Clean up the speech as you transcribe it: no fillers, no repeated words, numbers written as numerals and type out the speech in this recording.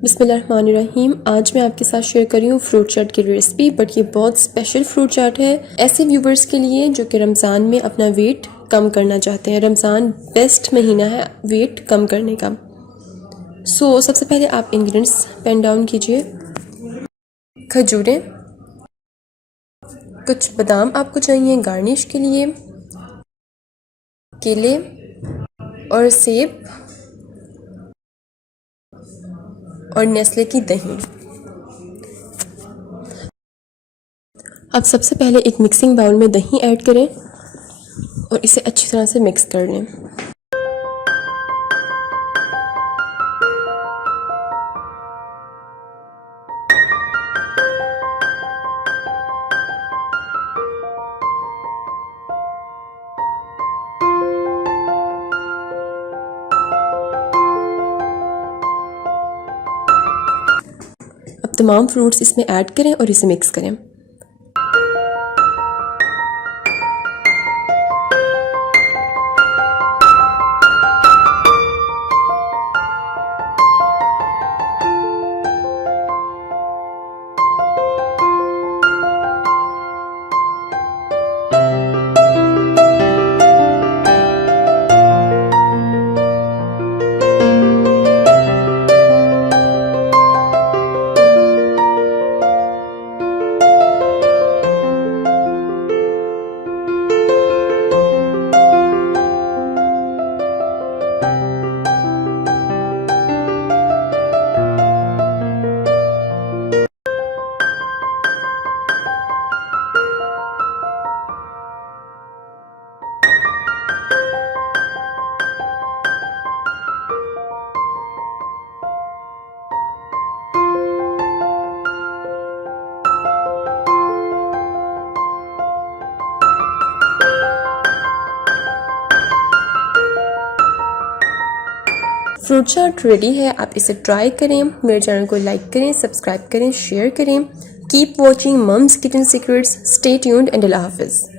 बिस्मिल्लाहिर्रहमानिर्रहीम। आज मैं आपके साथ शेयर कर रही हूँ फ्रूट चाट की रेसिपी, बट ये बहुत स्पेशल फ्रूट चाट है ऐसे व्यूवर्स के लिए जो कि रमज़ान में अपना वेट कम करना चाहते हैं। रमज़ान बेस्ट महीना है वेट कम करने का। सबसे पहले आप इंग्रेडिएंट्स पेन डाउन कीजिए। खजूरें, कुछ बादाम आपको चाहिए गार्निश के लिए, केले और सेब और नेस्ले की दही। अब सबसे पहले एक मिक्सिंग बाउल में दही ऐड करें और इसे अच्छी तरह से मिक्स कर लें। अब तमाम फ्रूट्स इसमें ऐड करें और इसे मिक्स करें। फ्रूट चाट रेडी है, आप इसे ट्राई करें। मेरे चैनल को लाइक करें, सब्सक्राइब करें, शेयर करें। Keep watching Mum's Kitchen Secrets. Stay tuned and अल्लाह हाफिज़।